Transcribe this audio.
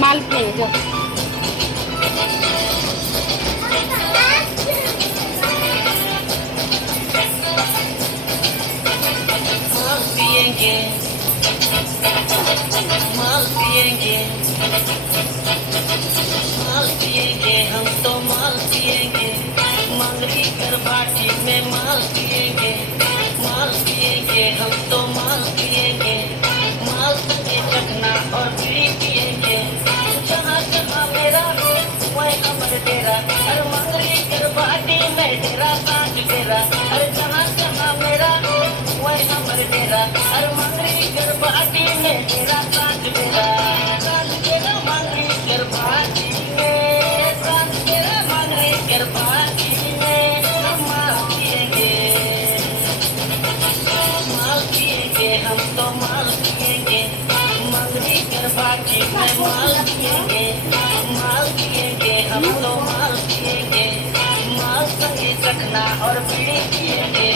माल पिएंगे जो। माल पिएंगे, माल पिएंगे, माल पिएंगे, हम तो माल पिएंगे, मंगरी कर बाटी में माल पिएंगे, माल पिएंगे, हम तो माल पिएंगे, माल संगे चखना और बीड़ी पिएंगे, जहाँ जहाँ मेरा वही अमर तेरा, अरे मंगरी कर बाटी में तेरा सांझ तेरा, अरे जहाँ जहाँ मेरा वही अमर तेरा, अरे मंगरी कर बाटी में तेरा सांझ तेरा, सांझ तेरा मंगरी कर बाटी में, सांझ तेरा मंगरी कर बाटी में, हम माल पिएंगे, माल पिएंगे, हम तो माल पिएंगे, मंगरी कर बाटी में माल पिएंगे, माल पिएंगे, हम तो माल पिएंगे, माल संगे चखना और बीड़ी पिएंगे।